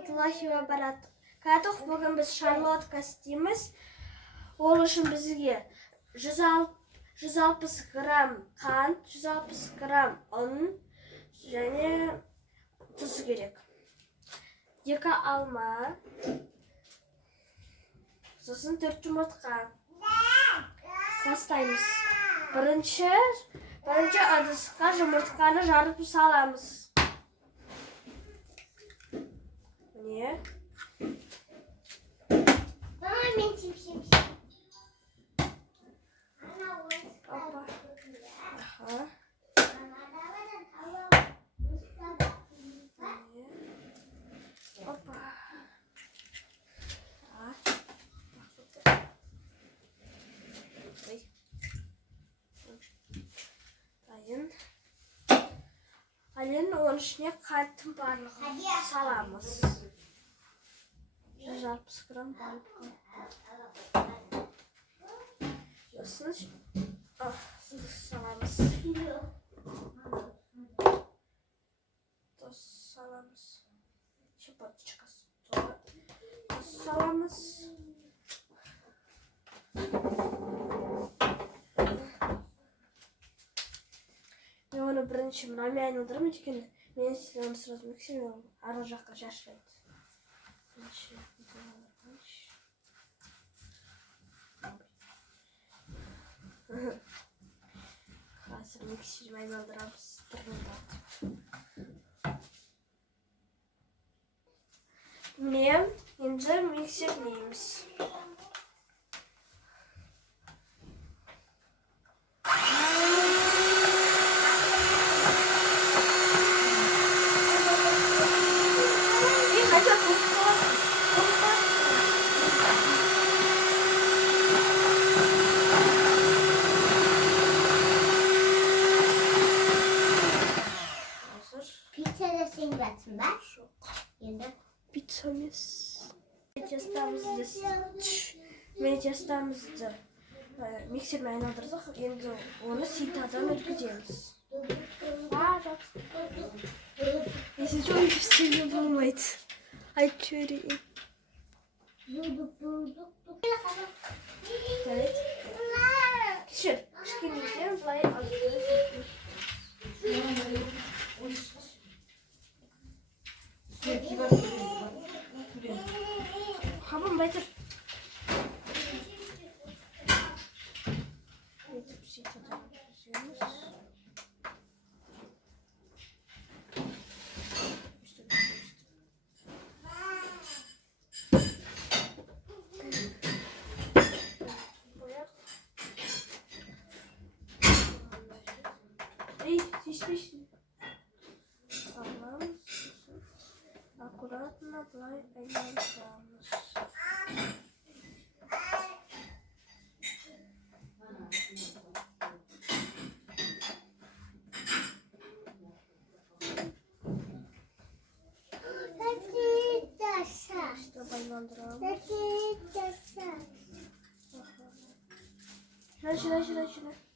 rahmatullahi ve berekatuh. Bugün biz şarlotka isteyimiz. Ol için bizge 160 gram qant, 160 gram un және tuz gerek. 2 alma, so'sin 4 yumurta. Başlayımız. Birinci adısqa yumurtaqani jarib salamiz. Niye? Hoppa. Aha. Hoppa. Ayın 13'üne qantın barlığını salamız. 160 gram balık. Yasınız. Salamız. Salamız. Şapatçık. Salamız. Ben onu birinci mınavı ayınıldırım etkeni. Ben size onu sırası mükselim. Aracakka şaşırdı. Hazır mükselim ayınıldırım. Ne? Şimdi mükseliyimiz. Pizzamız. Mecastamızda mikser aylandırdık. Endi onu sitadan ötküzemiz. Neyse çok güzel olmaydı. Ay çöreği. Evet. Şu şekilde burayı alıyoruz. Hamam baydır. Bir şey tadına çözüyoruz. Hiç. Tamam. Аккуратно плай ayıracağız. İşte baylandıralım. Şuna.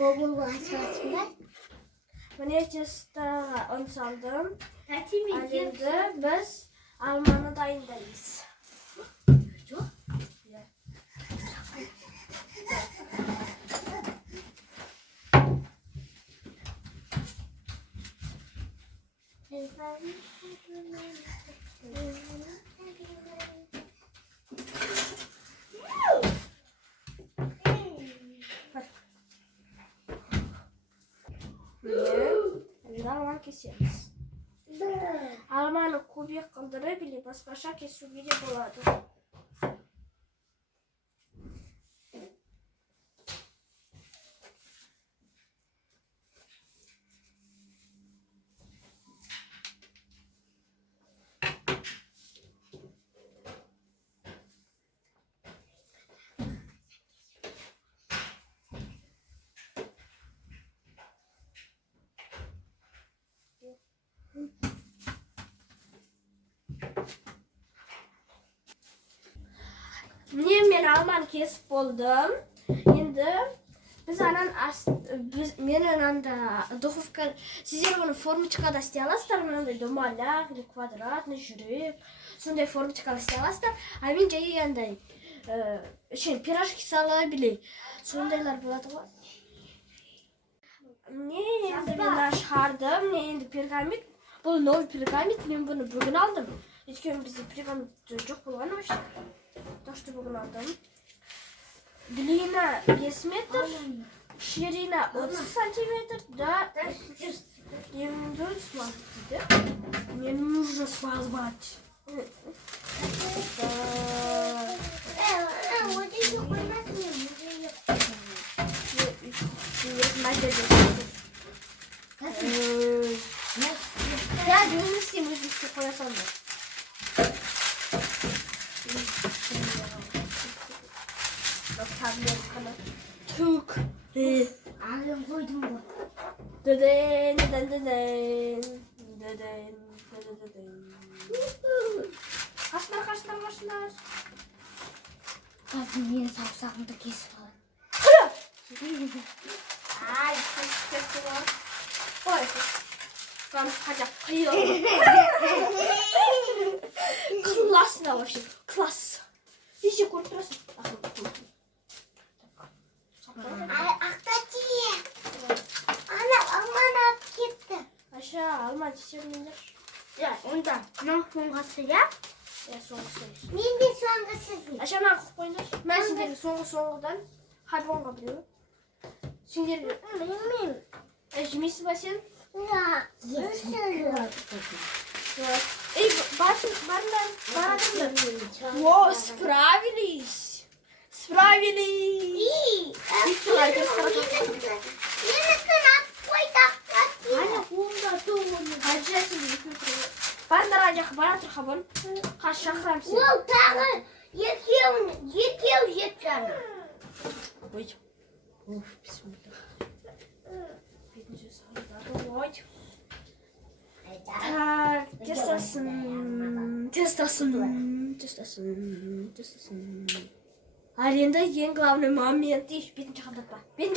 Baba başlasınlar. Mine cesta on saldım. Tatimi Şimdi biz Alman'a dayındayız. Şimdi Alman keseriz. Almanı kubik kıldırıp bile başka kesugiye buladı. Niye ben Alman kesip oldum? Şimdi biz anda духовка sizler формочкада істей аласыздар, мынандай домалақ или квадратный жүрек сондай формочкада істей аласыздар. А мен жай андай ішіне пирожки сала билей сондайлар болады ғой. Не енді мен шығардым, не енді пергамент. Бұл новый пергамент, мен бұны бүгін алдым. Өйткені бізде пергамент жоқ болған вообще. Так что бүгін алдым. Длина 5 метр, ширина 30 сантиметр, да, мне нужно смазать, да? Мне нужно смазать. Я не с ним вызвать такое самое. Türk. Ağzım koydum bu. Deden, deden, deden, deden, deden. Kaçlar. Kadın yine sapsağımda kes falan. Ay, kes var. Koy. Tam hacak kıyıyor. Klas ne var şimdi? Klas. İşte kurtarasın. Ay aktaki. Ana aman at gitti. Aşağı alma çiçeğindir. Ya ondan. Ne sonrası ya? Ya sonrası. Neydi sonrası? Aşağı ne koyunlar? Ben şimdi sonradan hayvan biliyorum. Şimdi ejmisi basın. Ya. Yeter. Ej, baradın. Wow, spraviliś. İyi. Ana bunda doğum. Ben de racak baratır habon. Kaç şahram sen. Wow tağı. Yetiyor. Oy. Of, bismillah. Birinci soruda oy. Так, тестасын. Аренда ең главный момент. Бетін жақындатпа. Ең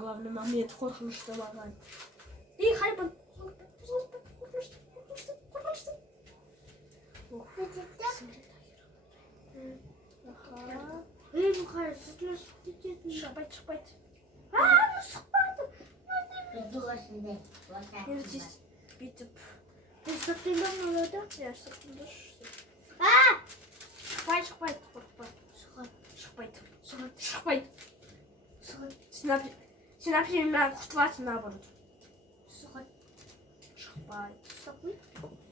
главный момент қорқынышты маған. Хайбан. Қорқынышты. Bu kadar sütler sütler. Шықпайды. Sıkmadım. Durasında. Енді здесь бүйтіп. Sıktılar mı orada? Я шықтымдыр. Шықпайды. Қорықпа. Шықпайды. Сен например, мынаны құтыласың наоборот. Шықпайды.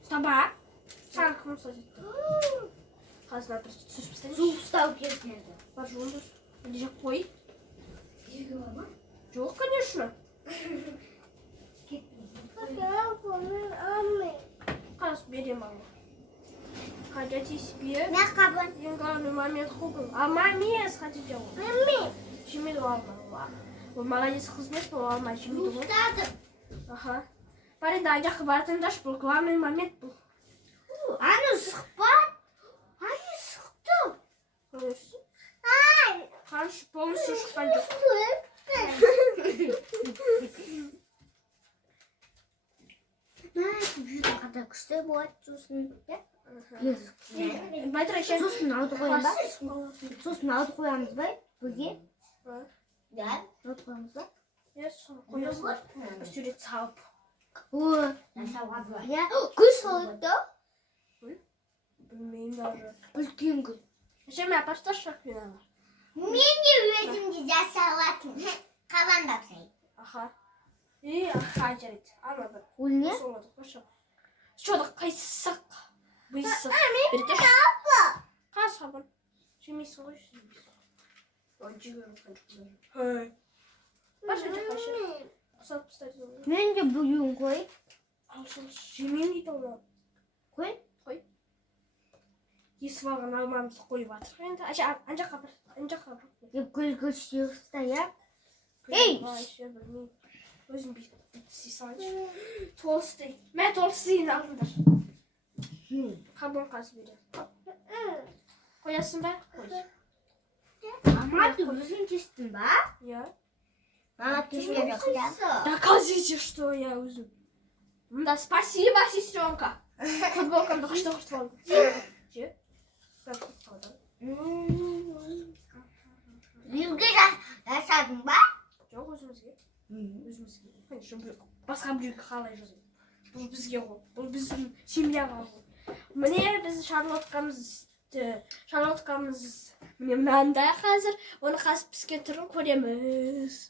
Стоба. Саған кім созетті? Қазір бір түсіріп істейінші. Su устал кетеді. Бар жуындыр. Или жеп қой. Егі бар ма? Жоқ, конечно. Қас берем ала. Хотите себе? Ne kabın? Ең главный момент қобыл. Алма емес, хотите ол. Mami. Жемеді алма. Ол молодец қыз емес, ол алма жемеді ғой. Ustadım. Аха. Бар енді ана жаққа баратындашы, бұл главный момент бұл. Anne sıkma. Anne sıktım. Көресің? Ay. Қаныш полностью шыққан жоқ. Жүздің қандай күшті болады сосын. Байтыр әкем. Сосын алды қоямыз ба? Сосын алды қоямыз ба? Бүге? Да. Алды қоямыз ба? Соны қоясың. Сурет салып. О, Жасауға болады. я гүл салып да. Білмеймін даже. Үлкен гүл. Әшеме апарыстар шақпен Мен де өзімді жасалатын. Қабандап сай. Аха. Аха жарайды. Ана бір. Ол не? Солады. Шода қайсық. Бұйсық. Бердеш. Қа сабын. Жемейсің ғой. Ой, жегерім қаншық. Хай. Баша жақайшы. Құсап ұстайсың. Мен де бұйын қой. Алшын жемейін дейді оны. Қой? Есіп алған алмамызды қойып жатыр. Енді анжаққа бір. Гүл стоят. Ей! Білмеймін. Өзім бүйтіп істей салайыншы. Толстой. Мә толстойын алыңдар. Қабын қазы береді. Қоясың ба? Қой. Мама, ты өзің кестің ба? Я? Мама кешкен жоқ та. Доказывайте, что я өзім. Да, спасибо, сестренка. Футболкамды қышты алдым. Же? Как қалды? Біреуге жасадың ба? Жоқ, өзімізге. Өзімізге. Конечно, басқа біреуге қалай жазайын. Бұл бізге ғой. Бұл біздің семьяға ғой. Міне біз шарлоткамыз міне мынандай қазір. Оны қазір піскен түрін көреміз.